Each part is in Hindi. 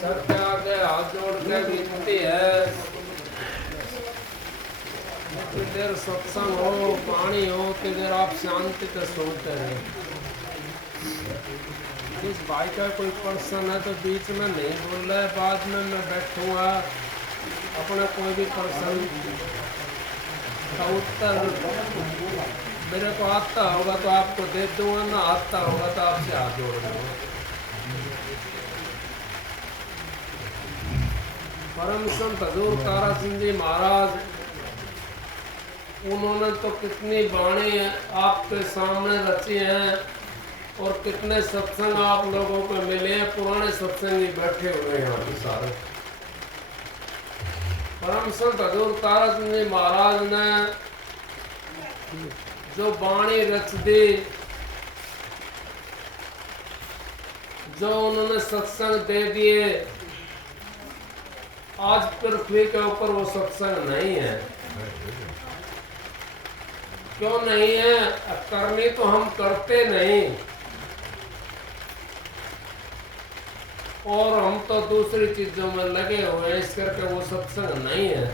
सबके आगे हाथ जोड़ के विनती है कि देर सत्संग हो, पानी हो, कि देर आप शांति से सुनते हैं। इस भाई का कोई पर्सन है तो बीच में नहीं बोल रहा है, बाद में मैं बैठूंगा अपना कोई भी पर्सन का उत्तर मेरे को आता होगा तो आपको दे दूंगा, ना आता होगा तो आपसे हाथ जोड़ दूंगा। परम संत हजूर तारा सिंह जी महाराज, उन्होंने तो कितनी वाणी आपके सामने रची हैं और कितने सत्संग आप लोगों को मिले हैं। पुराने सत्संगी बैठे हुए हैं यहाँ पे सारे। परम संत हजूर तारा सिंह जी महाराज ने जो वाणी रच दी, जो उन्होंने सत्संग दे दिए, आज पृथ्वी के ऊपर वो सत्संग नहीं है। क्यों नहीं है? करनी तो हम करते नहीं, और हम तो दूसरी चीजों में लगे हुए हैं, इस करके वो सत्संग नहीं है।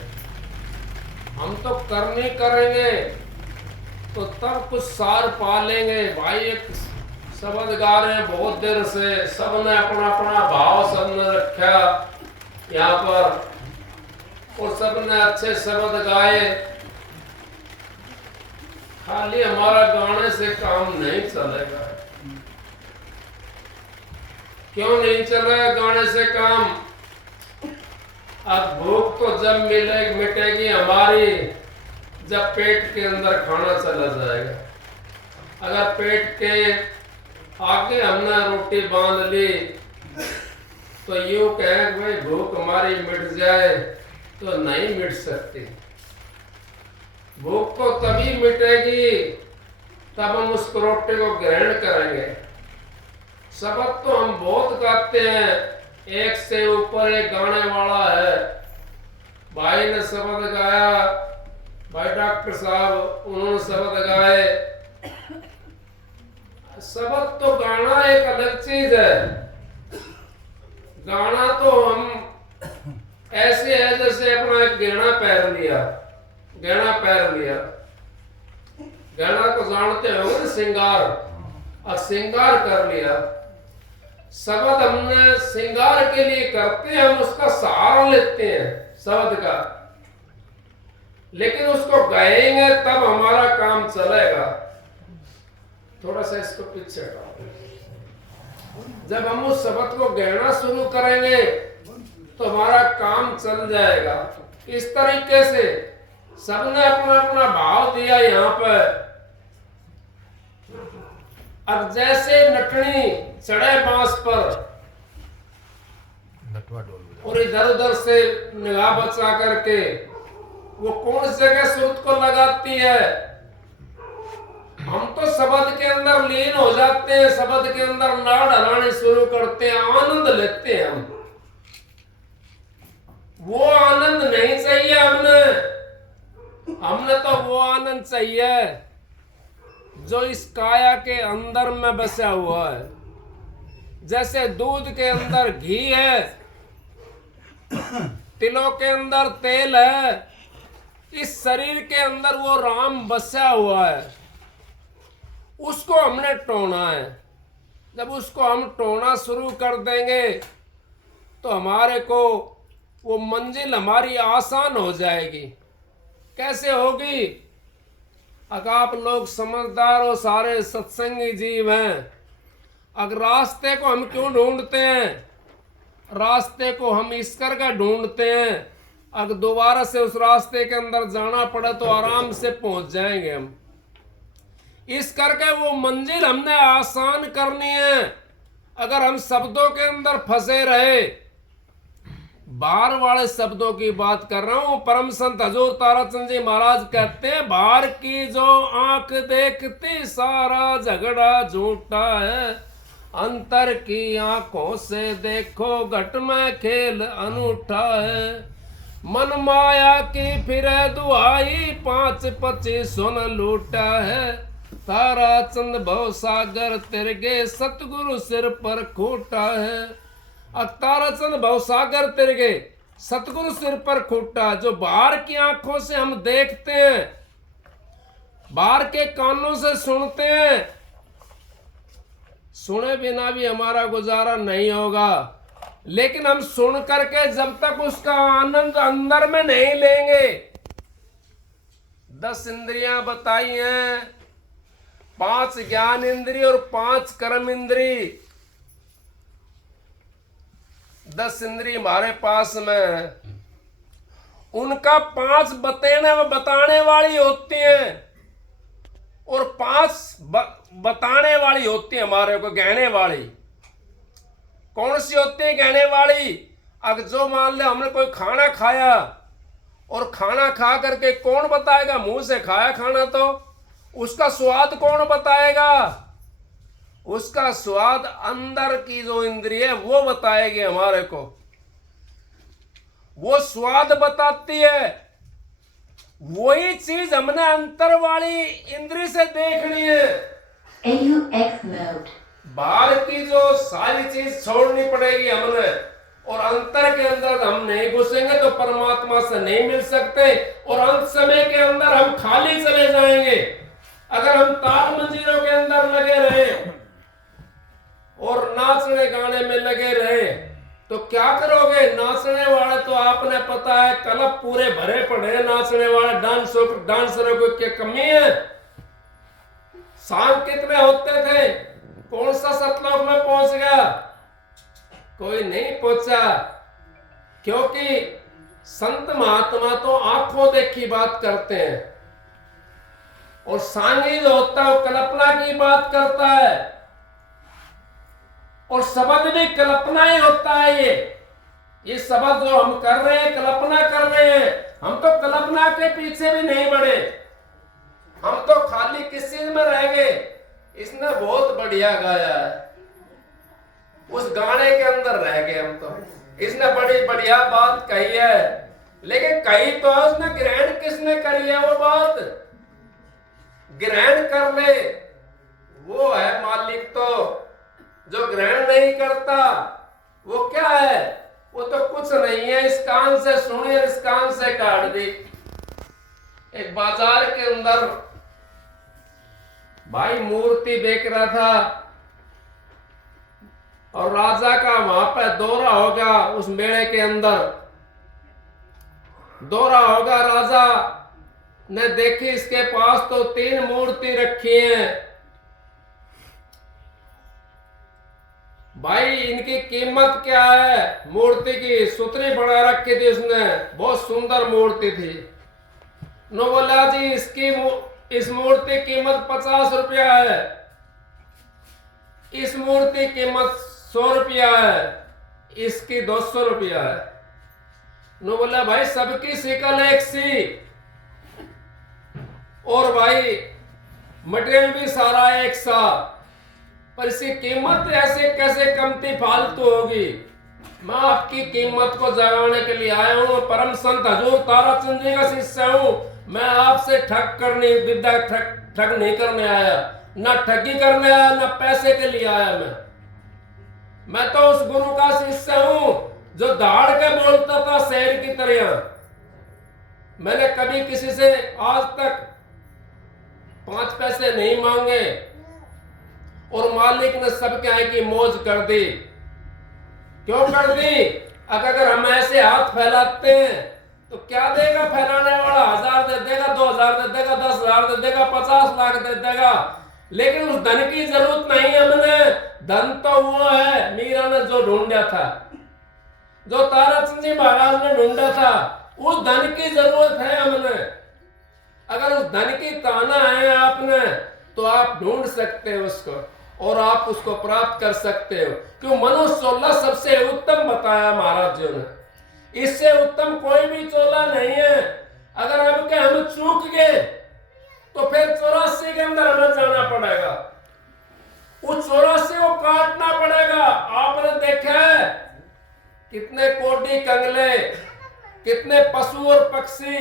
हम तो करनी करेंगे तो तब कुछ सार पा लेंगे। भाई एक शब्द गा रहे हैं बहुत देर से, सबने अपना अपना भाव सबने रखा यहाँ पर और सबने अच्छे शब्द गाए। खाली हमारा गाने से काम नहीं चलेगा। क्यों नहीं चलेगा गाने से काम? अब भूख तो जब मिटेगी हमारी, जब पेट के अंदर खाना चला जाएगा। अगर पेट के आगे हमने रोटी बांध ली तो यूं कहें भाई भूख हमारी मिट जाए, तो नहीं मिट सकती। भूख तो तभी मिटेगी तब हम उस रोटी को ग्रहण करेंगे। शब्द तो हम बहुत गाते हैं, एक से ऊपर एक गाने वाला है। भाई ने शब्द गाया, भाई डॉक्टर साहब उन्होंने शब्द गाए। शब्द तो गाना एक अलग चीज है। गाना तो हम ऐसे है जैसे अपना एक गहना पहन लिया। गहना पहन लिया, गहना को जानते हो ना, श्रृंगार। अब श्रृंगार कर लिया। शब्द हमने श्रृंगार के लिए करते हैं, हम उसका सहारा लेते हैं शब्द का, लेकिन उसको गाएंगे तब हमारा काम चलेगा। थोड़ा सा इसको पीछे हटाओ। जब हम उस शब्द को गाना शुरू करेंगे तो हमारा काम चल जाएगा। इस तरीके से सबने अपना अपना भाव दिया यहाँ पर। अब जैसे नटनी चढ़े बांस पर और इधर उधर से निगाह बचा करके वो कौन जगह सुर को लगाती है। हम तो शब्द के अंदर लीन हो जाते हैं, शब्द के अंदर नाड़ हलाने शुरू करते हैं, आनंद लेते हैं हम। वो आनंद नहीं चाहिए हमने तो वो आनंद चाहिए जो इस काया के अंदर में बसा हुआ है। जैसे दूध के अंदर घी है, तिलों के अंदर तेल है, इस शरीर के अंदर वो राम बसा हुआ है। उसको हमने टोना है। जब उसको हम टोना शुरू कर देंगे तो हमारे को वो मंजिल हमारी आसान हो जाएगी। कैसे होगी? अगर आप लोग समझदार हो, सारे सत्संगी जीव हैं, अगर रास्ते को हम क्यों ढूंढते हैं? रास्ते को हम ईश्वर का ढूंढते हैं। अगर दोबारा से उस रास्ते के अंदर जाना पड़ा तो आराम से पहुंच जाएंगे हम। इस करके वो मंजिल हमने आसान करनी है। अगर हम शब्दों के अंदर फंसे रहे, बाहर वाले शब्दों की बात कर रहा हूं। परम संत हजूर ताराचंद जी महाराज कहते हैं, बाहर की जो आंख देखती सारा झगड़ा झूठा है, अंतर की आंखों से देखो घट में खेल अनूठा है। मन माया की फिरे दुहाई, 5-25 सुन लूटा है, ताराचंद भव सागर तिरगे सतगुरु सिर पर खोटा है। ताराचंद भवसागर तिर गए, सतगुरु सिर पर खूटा। जो बाहर की आंखों से हम देखते हैं, बाहर के कानों से सुनते हैं, सुने बिना भी हमारा गुजारा नहीं होगा। लेकिन हम सुन करके जब तक उसका आनंद अंदर में नहीं लेंगे, 10 इंद्रियां बताई हैं, 5 ज्ञान इंद्रिय और 5 कर्म इंद्रिय। 10 इंद्रिय हमारे पास में, उनका 5 बताने वाली होती हैं और 5 बताने वाली होती है हमारे को, कहने वाली। कौन सी होती है कहने वाली? अगर जो मान ले हमने कोई खाना खाया और खाना खा करके कौन बताएगा? मुंह से खाया खाना तो उसका स्वाद कौन बताएगा? उसका स्वाद अंदर की जो इंद्रिय है वो बताएगी हमारे को, वो स्वाद बताती है। वही चीज हमने अंतर वाली इंद्री से देखनी है। AUX mode। बाहर की जो सारी चीज छोड़नी पड़ेगी हमने, और अंतर के अंदर हम नहीं घुसेंगे तो परमात्मा से नहीं मिल सकते, और अंत समय के अंदर हम खाली चले जाएंगे। अगर हम ताल मंजीरों के अंदर लगे रहे और नाचने गाने में लगे रहे तो क्या करोगे? नाचने वाले तो आपने पता है क्लब पूरे भरे पड़े हैं, नाचने वाले डांसरों को क्या कमी है? सांग कितने होते थे? कौन सा सतलोक में पहुंच गया? कोई नहीं पहुंचा, क्योंकि संत महात्मा तो आंखों देखी बात करते हैं, और सांगी जो होता है वो कल्पना की बात करता है, और शब्द भी कल्पना ही होता है। ये शब्द जो हम कर रहे हैं कल्पना कर रहे हैं। हम तो कल्पना के पीछे भी नहीं बढ़े, हम तो खाली किस चीज में रह गए? इसने बहुत बढ़िया गाया है, उस गाने के अंदर रह गए हम तो। इसने बड़ी बढ़िया बात कही है, लेकिन कही तो उसने ग्रहण किसने करी है? वो बात ग्रहण कर ले वो है मालिक। तो जो ग्रहण नहीं करता वो क्या है? वो तो कुछ नहीं है। इस कान से सुनी और इस कान से काट दी। एक बाजार के अंदर भाई मूर्ति बेच रहा था, और राजा का वहां पर दौरा होगा। उस मेले के अंदर दौरा होगा, राजा ने देखी इसके पास तो 3 मूर्ति रखी हैं। भाई इनकी कीमत क्या है? मूर्ति की सुतरी बना रखी थी उसने, बहुत सुंदर मूर्ति थी। नो बोला जी इस मूर्ति कीमत 50 रुपया है, इस मूर्ति कीमत 100 रुपया है, इसकी 200 रुपया है। नो बोला भाई सबकी शिकल एक सी, और भाई मटेरियल भी सारा एक सा, पर इसकी कीमत ऐसे कैसे कमती फालतू होगी? मैं आपकी कीमत को जगाने के लिए आया हूँ। परम संत हजूर ताराचंद जी का शिष्य हूँ। मैं आपसे ठग नहीं करने आया, ना ठगी करने आया, ना पैसे के लिए आया। मैं तो उस गुरु का शिष्य हूँ जो दहाड़ के बोलता था शेर की तरह। मैंने कभी किसी से आज तक 5 पैसे नहीं मांगे, और मालिक ने सबके आए की मौज कर दी। क्यों कर दी? अगर हम ऐसे हाथ फैलाते हैं तो क्या देगा फैलाने वाला? 1000 दे देगा, 2000 दे देगा, 10,000 दे देगा, 50 लाख दे देगा, लेकिन उस धन की जरूरत नहीं है हमें। धन तो वो है मीरा ने जो ढूंढा था, जो ताराचंद जी महाराज ने ढूंढा था, उस धन की जरूरत है हमें। अगर उस धन की ताना है आपने तो आप ढूंढ सकते हो उसको, और आप उसको प्राप्त कर सकते हो। क्यों? मनुष्य चोला सबसे उत्तम बताया महाराज जी ने, इससे उत्तम कोई भी चोला नहीं है। अगर हम चूक गए तो फिर 84 के अंदर हमें जाना पड़ेगा, उस 84 को काटना पड़ेगा। आपने देखा है कितने कोडी कंगले, कितने पशु और पक्षी,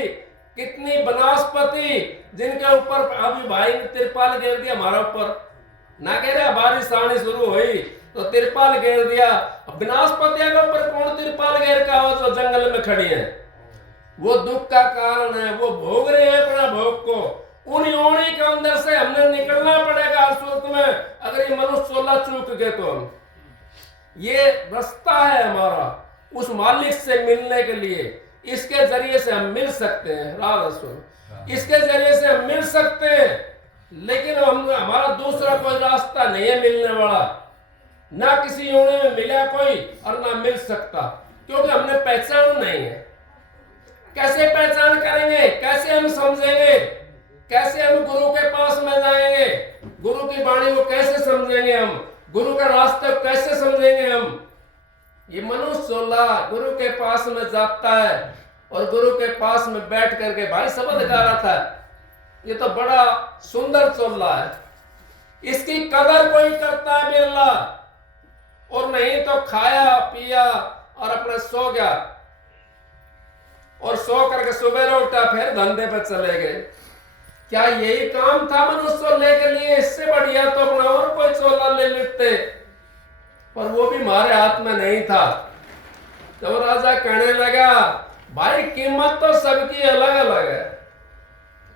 कितनी वनस्पति जिनके ऊपर अभी भाई ने तिरपाल गिर दिया हमारा ऊपर, ना कह रहे बारिश आनी शुरू हुई तो तिरपाल घेर दिया। अब विनाशपतिया के ऊपर कौन तिरपाल घेर का हो जो जंगल में खड़ी है? वो दुख का कारण है, वो भोग रहे हैं अपना भोग को। उन योनि के अंदर से हमने निकलना पड़ेगा उस वक्त में, अगर ये मनुष्य 16 चूक गए तो हम, ये रास्ता है हमारा उस मालिक से मिलने के लिए। इसके जरिए से हम मिल सकते हैं, राधा सुन, इसके जरिए से हम मिल सकते हैं, लेकिन हम हमारा दूसरा कोई रास्ता नहीं है मिलने वाला। ना किसी योनि में मिला कोई और ना मिल सकता, क्योंकि हमने पहचान नहीं है। कैसे पहचान करेंगे? कैसे हम समझेंगे? कैसे हम गुरु के पास में जाएंगे? गुरु की वाणी को कैसे समझेंगे हम? गुरु का रास्ता कैसे समझेंगे हम? ये मनुष्य 16 गुरु के पास में जाता है और गुरु के पास में बैठ करके भाई शब्द गा रहा था। ये तो बड़ा सुंदर चोला है, इसकी कदर कोई करता है बिरला, और नहीं तो खाया पिया और अपने सो गया, और सो करके सुबह उठा फिर धंधे पे चले गए। क्या यही काम था मनुष्य चोले के लिए? इससे बढ़िया तो अपना और कोई चोला ले लेते, पर वो भी हमारे हाथ में नहीं था। तो राजा कहने लगा भाई कीमत तो सबकी अलग अलग है,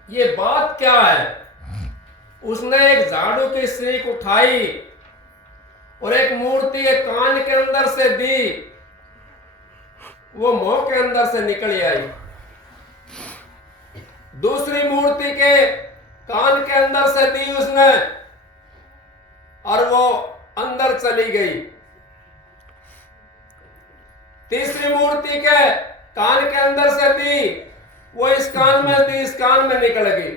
ये बात क्या है? उसने एक झाड़ू की सीख उठाई और एक मूर्ति के कान के अंदर से दी, वो मुंह के अंदर से निकल आई। दूसरी मूर्ति के कान के अंदर से दी उसने और वो अंदर चली गई। तीसरी मूर्ति के कान के अंदर से दी, वो इस कान में दी, इस कान में निकल गई।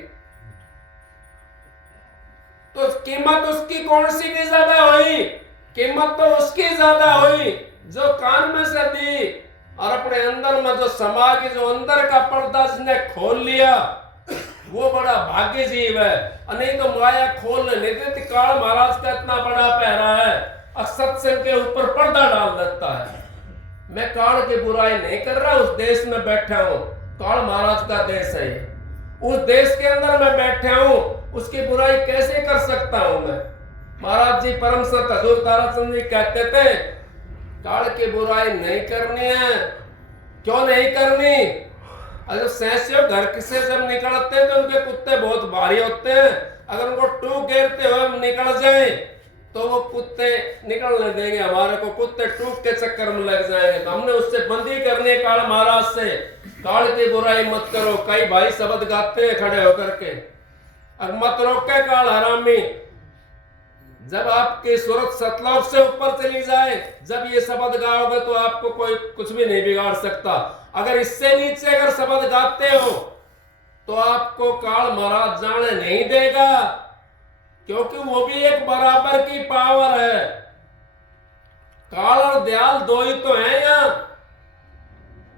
तो कीमत उसकी कौन सी की ज्यादा हुई? कीमत तो उसकी ज्यादा हुई जो कान में से दी और अपने अंदर में जो समा की, जो अंदर का पर्दा जिसने खोल लिया, वो बड़ा भाग्य जीव है। नहीं तो माया खोलने नहीं देती। काल महाराज का इतना बड़ा पहरा है और सत्संग के ऊपर पर्दा डाल देता है। मैं काल की बुराई नहीं कर रहा, उस देश में बैठा हूँ, काल महाराज का देश है, उस देश के अंदर मैं बैठा हूँ, उसकी बुराई कैसे कर सकता हूं मैं? महाराज जी परम संत हजूर ताराचंद जी कहते थे काल की बुराई नहीं करनी है। क्यों नहीं करनी? अगर सहस्यों घर से जब निकलते हैं तो उनके कुत्ते बहुत भारी होते हैं, अगर उनको टूक घेरते हुए निकल जाए तो वो कुत्ते निकल नहीं देंगे, हमारे को कुत्ते टूक के चक्कर में लग जाएंगे। तो हमने उससे बंदी करनी है काल महाराज से, काल की बुराई मत करो। कई भाई शब्द गाते हैं खड़े होकर के, अब मत रोके काल हरामी। जब आपकी सूरत सतलोक से ऊपर चली जाए, जब ये शब्द गाओगे तो आपको कोई कुछ भी नहीं बिगाड़ सकता। अगर इससे नीचे अगर शब्द गाते हो तो आपको काल महाराज जाने नहीं देगा, क्योंकि वो भी एक बराबर की पावर है। काल और दयाल दो ही तो है यहाँ,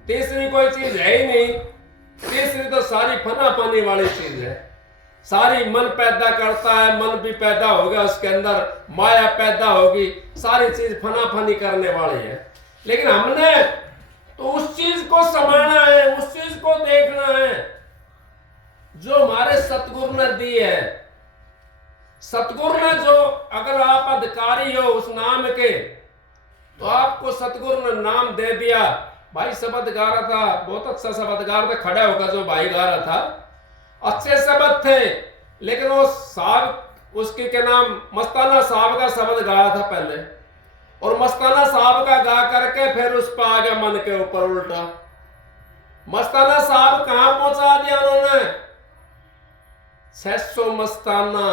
तीसरी कोई चीज है ही नहीं। तीसरी तो सारी फनाफनी वाली चीज है, सारी मन पैदा करता है, मन भी पैदा होगा उसके अंदर, माया पैदा होगी, सारी चीज फनाफनी करने वाली है। लेकिन हमने तो उस चीज को समाना है, उस चीज को देखना है जो हमारे सतगुरु ने दी है। सतगुरु ने जो, अगर आप अधिकारी हो उस नाम के, तो आपको सतगुरु ने नाम दे दिया। भाई शब्द गा रहा था, बहुत अच्छा शब्द गा रहा था, खड़ा होकर जो भाई गा रहा था, अच्छे शब्द थे, लेकिन वो साहब उसके क्या नाम मस्ताना साहब का शब्द गाया था पहले, और मस्ताना साहब का गा करके फिर उस पर आ गया मन के ऊपर उल्टा। मस्ताना साहब कहां पहुंचा दिया उन्होंने? 600 मस्ताना,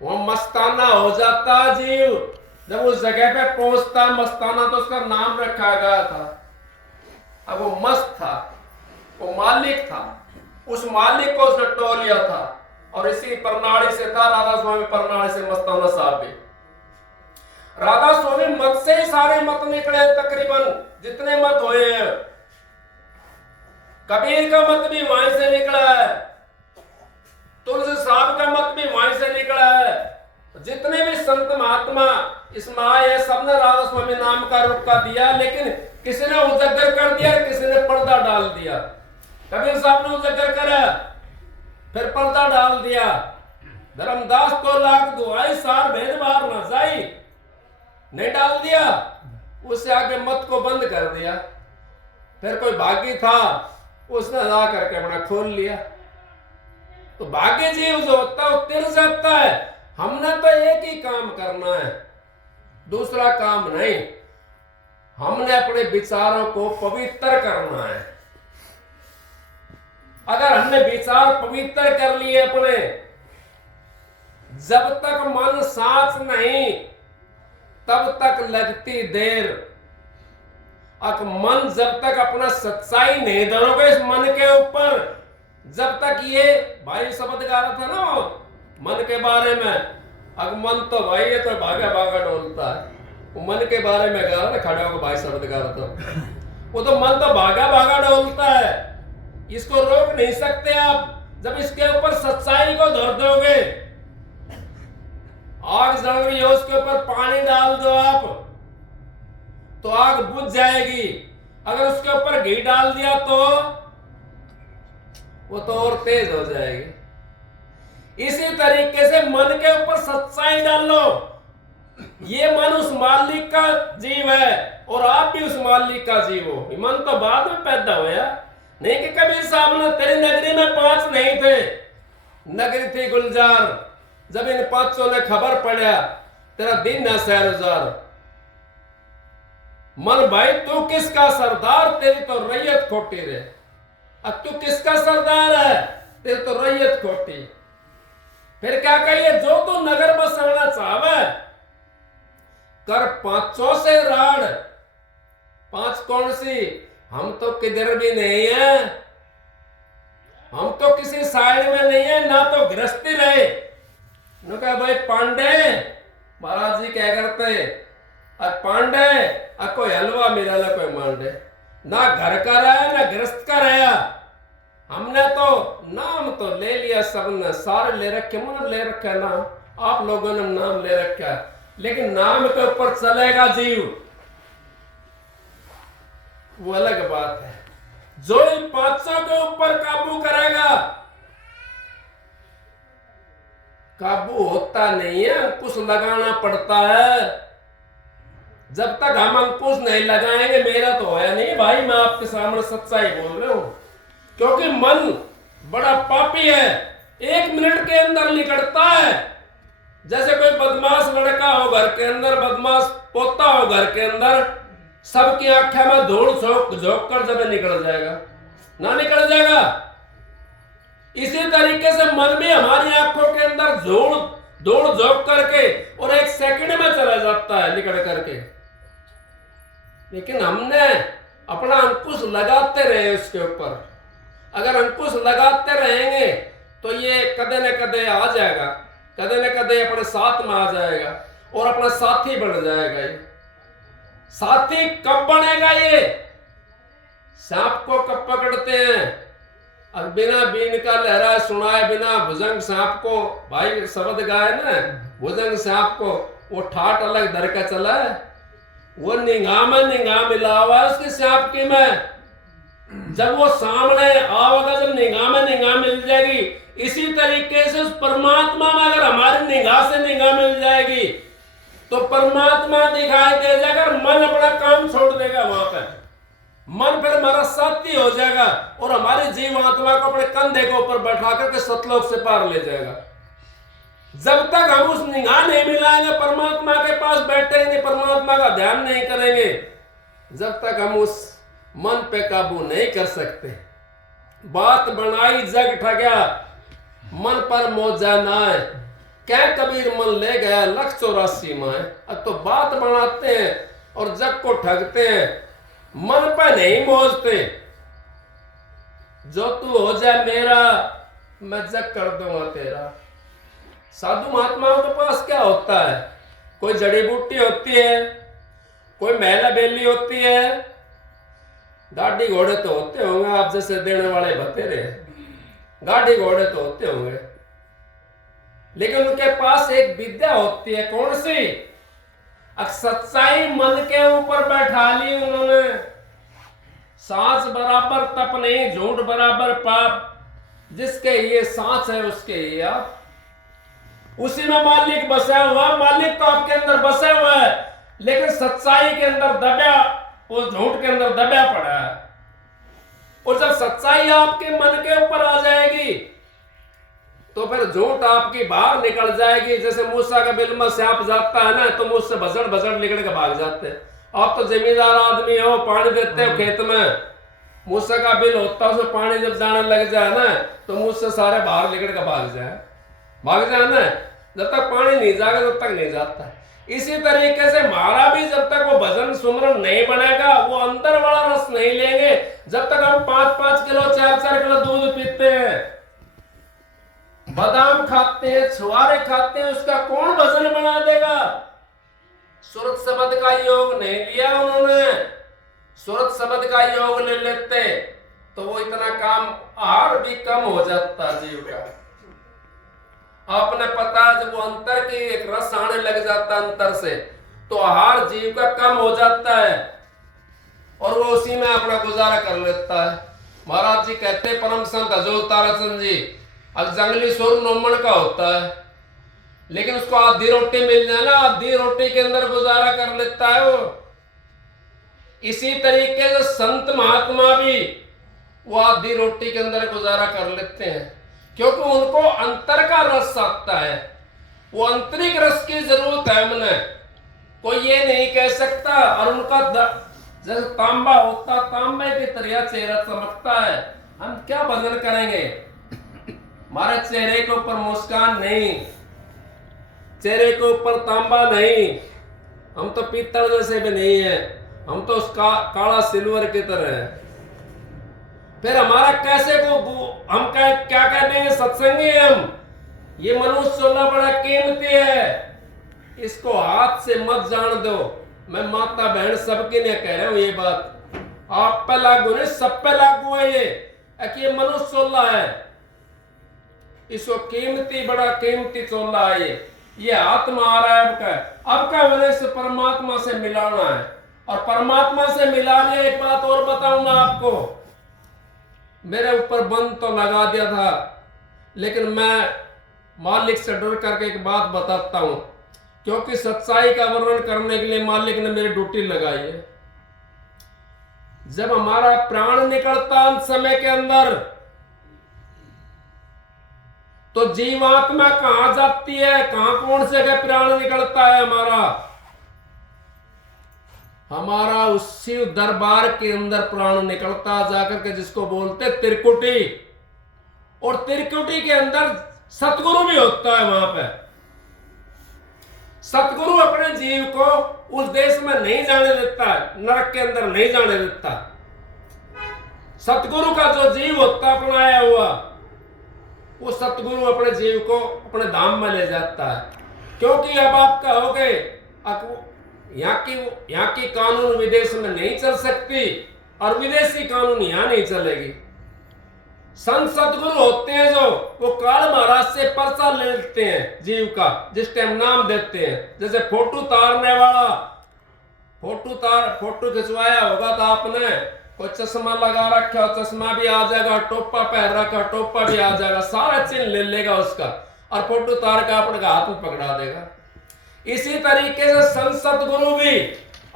वो मस्ताना हो जाता जीव जब उस जगह पे पहुंचता। मस्ताना तो उसका नाम रखा गया था। अब वो मस्त था, वो मालिक था, उस मालिक को उसने टो लिया था, और इसी प्रणाली से था राधा स्वामी प्रणाली से मस्ताना साहब भी। राधा स्वामी मत से ही सारे मत निकले, तकरीबन जितने मत हुए हैं। कबीर का मत भी वहीं से निकला है, तुलसी साहब का मत भी वहीं से निकला है। जितने भी संत महात्मा इसमें आए हैं, सबने राधा स्वामी नाम का रुक्का दिया, लेकिन किसी ने उजागर कर दिया, किसी ने पर्दा डाल दिया। कबीर साहब ने उजागर करा, फिर पर्दा डाल दिया। धर्मदास को लाख दुआई, सार भेद बार न जाई। नहीं डाल दिया, उससे आगे मत को बंद कर दिया। फिर कोई भागी था, उसने जा करके अपना खोल लिया। तो भाग्य जीव जो होता है वो तिर जाता है। हमने तो एक ही काम करना है, दूसरा काम नहीं। हमने अपने विचारों को पवित्र करना है। अगर हमने विचार पवित्र कर लिए अपने, जब तक मन साफ नहीं तब तक लगती देर। अब मन जब तक अपना सच्चाई नहीं धरोगे इस मन के ऊपर, जब तक ये भाई शब्द गा रहा था ना वो मन के बारे में। अब मन तो भाई ये तो भागा भागा डोलता है, वो मन के बारे में गा रहा था, खड़े होकर भाई शब्द गा रहा था। वो तो मन तो भागा भागा डोलता है, इसको रोक नहीं सकते आप। जब इसके ऊपर सच्चाई को धर दोगे, आग जल रही है उसके ऊपर पानी डाल दो आप तो आग बुझ जाएगी। अगर उसके ऊपर घी डाल दिया तो वो तो और तेज हो जाएगी। इसी तरीके से मन के ऊपर सच्चाई डालो। ये मन उस मालिक का जीव है और आप भी उस मालिक का जीव हो। मन तो बाद में पैदा हुआ, नहीं कि कबीर साहब ने तेरी नगरी में 5 नहीं थे, नगरी थी गुलजार। जब इन 5 ने खबर पड़ा तेरा दिन है सहरजार। मन भाई तू किसका सरदार, तेरी तो रैयत खोटी रे। अब तू किसका सरदार है, तेरी तो रैयत खोटी। फिर क्या कहिए, जो तू नगर बसाना चाहे कर 5 से राड़। 5 कौन सी, हम तो किधर भी नहीं है, हम तो किसी साइड में नहीं है, ना तो गृहस्थी रहे। कहा भाई पांडे महाराज जी क्या करते, और पांडे कोई हलवा मिला ला कोई मांडे, ना घर का रहा ना गृहस्थ का रहा। हमने तो नाम तो ले लिया, सबने सारे ले रखे, मन ले रखा नाम, आप लोगों ने नाम ले रखा, लेकिन नाम के ऊपर चलेगा जीव, वो अलग बात है। जो इन 500 के ऊपर काबू करेगा, काबू होता नहीं है, अंकुश लगाना पड़ता है। जब तक हम अंकुश नहीं लगाएंगे, मेरा तो है नहीं भाई, मैं आपके सामने सच्चाई बोल रहा हूं। क्योंकि मन बड़ा पापी है, 1 मिनट के अंदर निकलता है। जैसे कोई बदमाश लड़का हो घर के अंदर, बदमाश पोता हो घर के अंदर, सबकी आंखें में धूल झोंक कर जब निकल जाएगा, ना निकल जाएगा। इसी तरीके से मन भी हमारी आंखों के अंदर धूल झोंक करके और 1 सेकंड में चला जाता है निकल करके। लेकिन हमने अपना अंकुश लगाते रहे उसके ऊपर। अगर अंकुश लगाते रहेंगे तो ये कदे न कदे आ जाएगा, कदे न कदे अपने साथ में आ जाएगा और अपना साथी बन जाएगा। ये साथी कब बनेगा, ये सांप को कब पकड़ते हैं, अब बिना बीन का लहरा सुनाए, बिना भुजंग सांप को, भाई शब्द गाए ना, भुजंग सांप को वो ठाट अलग धर का चला है, वो निगाह में निगाह मिला हुआ है उसकी सांप की में। जब वो सामने आओगा, जब निगाह में निगाह मिल जाएगी, इसी तरीके से उस परमात्मा में अगर हमारी निगाह से निगाह मिल जाएगी तो परमात्मा दिखाई दे जाएगा। मन अपना काम छोड़ देगा वहां पर, मन फिर हमारा साथी हो जाएगा और हमारी जीव आत्मा को अपने कंधे के ऊपर बैठा करके सतलोक से पार ले जाएगा। जब तक हम उस निगाह नहीं मिलाएंगे, परमात्मा के पास बैठेंगे, परमात्मा का ध्यान नहीं करेंगे, जब तक हम उस मन पे काबू नहीं कर सकते। बात बनाई जग ठगा, मन पर मौजा ना है, क्या कबीर मन ले गया 184 माए। अब तो बात बनाते हैं और जग को ठगते हैं, मन पर नहीं मोजते। जो तू हो जाए मेरा, मैं जग कर दूंगा तेरा। साधु महात्माओं के पास क्या होता है, कोई जड़ी बूटी होती है, कोई महिला बेली होती है, गाड़ी घोड़े तो होते होंगे आप जैसे देने वाले बतेरे, गाड़ी घोड़े तो होते होंगे, लेकिन उनके पास एक विद्या होती है, कौन सी, सच्चाई मन के ऊपर बैठा ली उन्होंने। सांस बराबर तप नहीं, झूठ बराबर पाप, जिसके ये सांस है उसके ये आप। उसी में मालिक बसा हुआ, मालिक तो आपके अंदर बसा हुआ है। लेकिन सच्चाई के अंदर दबा, उस झूठ के अंदर दबा पड़ा है। और जब सच्चाई आपके मन के ऊपर आ जाएगी तो फिर झूठ आपकी बाहर निकल जाएगी। जैसे मूसा का बिल में सांप जाता है ना, तो मुझसे भसड़ भसड़ निकल के भाग जाते हैं। आप तो जमींदार आदमी हो, पानी देते हो खेत में, मूसा का बिल होता है, उसमें पानी जब जाने लग जाए ना तो मुझसे सारे बाहर निकल के भाग जाए ना। जब तक पानी नहीं जाएगा तब तक नहीं जाता। इसी तरीके से हमारा भी जब तक वो भजन सुमरन नहीं बनेगा, वो अंदर वाला रस नहीं लेंगे, जब तक हम 5-5 किलो 4-4 किलो दूध पीते हैं, बादाम खाते हैं, छुआरे खाते हैं, उसका कौन भजन बना देगा? सुरत शब्द का योग नहीं लिया उन्होंने। सुरत शब्द का योग ले लेते तो वो इतना काम आहार भी कम हो जाता जीव का। आपने पता जब वो अंतर की एक रस आने लग जाता अंतर से, तो आहार जीव का कम हो जाता है और वो उसी में अपना गुजारा कर लेता है। महाराज जी कहते हैं, परम संत हजूर ताराचंद जी, अब जंगली सुर नोमन का होता है, लेकिन उसको आधी रोटी मिल जाए ना, आधी रोटी के अंदर गुजारा कर लेता है वो। इसी तरीके से संत महात्मा भी वो आधी रोटी के अंदर गुजारा कर लेते हैं, क्योंकि उनको अंतर का रस आता है। वो आंतरिक रस की जरूरत है हमें, कोई ये नहीं कह सकता। और उनका जैसे तांबा होता, तांबे की तरह चेहरा चमकता है। हम क्या भजन करेंगे? हमारे चेहरे के ऊपर मुस्कान नहीं, चेहरे के ऊपर तांबा नहीं, हम तो पीतल जैसे भी नहीं है, हम तो उसका काला सिल्वर की तरह है। फिर हमारा कैसे को हम क्या कह देंगे? सत्संगी हम, ये मनुष्य चोला बड़ा कीमती है, इसको हाथ से मत जान दो। मैं माता बहन सबके लिए कह रहा हूं ये बात, आप पे लागू नहीं, सब पे लागू है ये मनुष्य चोला है, इसको कीमती, बड़ा कीमती चोला है ये आत्मा आ रहा है आपका मैंने से परमात्मा से मिलाना है। और परमात्मा से मिलाने, एक बात और बताऊंगा आपको, मेरे ऊपर बंद तो लगा दिया था, लेकिन मैं मालिक से डर करके एक बात बताता हूं, क्योंकि सच्चाई का वर्णन करने के लिए मालिक ने मेरी ड्यूटी लगाई है। जब हमारा प्राण निकलता अंत समय के अंदर, तो जीवात्मा कहां जाती है? कहां, कौन से जगह प्राण निकलता है हमारा उसी दरबार के अंदर प्राण निकलता जाकर के, जिसको बोलते त्रिकुटी। और त्रिकुटी के अंदर सतगुरु भी होता है। वहां पे सतगुरु अपने जीव को उस देश में नहीं जाने देता, नरक के अंदर नहीं जाने देता। सतगुरु का जो जीव होता अपना आया हुआ, वो सतगुरु अपने जीव को अपने धाम में ले जाता है। क्योंकि अब आप कहोगे यहाँ की कानून विदेश में नहीं चल सकती और विदेशी कानून यहाँ नहीं चलेगी। संत सतगुरु होते हैं जो, वो काल महाराज से पर्चा ले लेते हैं जीव का, जिस टाइम नाम देते हैं। जैसे फोटो तारने वाला, फोटो खिंचवाया होगा तो आपने कोई चश्मा लगा रखा हो, चश्मा भी आ जाएगा, टोपा पहन रखा, टोपा भी आ जाएगा, सारा चिन्ह ले लेगा उसका और फोटो तार का अपने हाथ में पकड़ा देगा। इसी तरीके से संत सतगुरु भी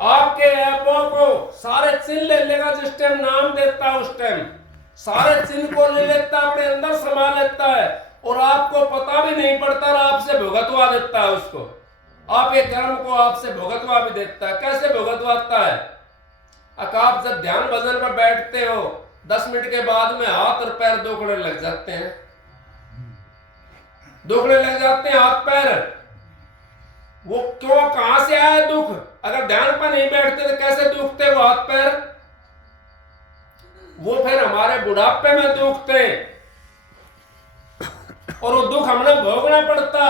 आपके ऐपों को सारे चिन्ह ले लेगा, जिस टाइम नाम देता है उस टाइम सारे चिन्ह को ले लेता है, अपने अंदर समा लेता है और आपको पता भी नहीं पड़ता और आपसे भुगतवा देता है उसको। आप एक कर्म को आपसे भुगतवा भी देता है। कैसे भुगतवाता है? आप जब ध्यान भजन पर बैठते हो, 10 मिनट के बाद में हाथ और पैर दुखने लग जाते हैं, दुखने लग जाते हैं हाथ पैर। वो क्यों, कहां से आया दुख? अगर ध्यान पर नहीं बैठते तो कैसे दुखते वो हाथ पैर? वो फिर हमारे बुढ़ापे में दुखते और वो दुख हमने भोगना पड़ता।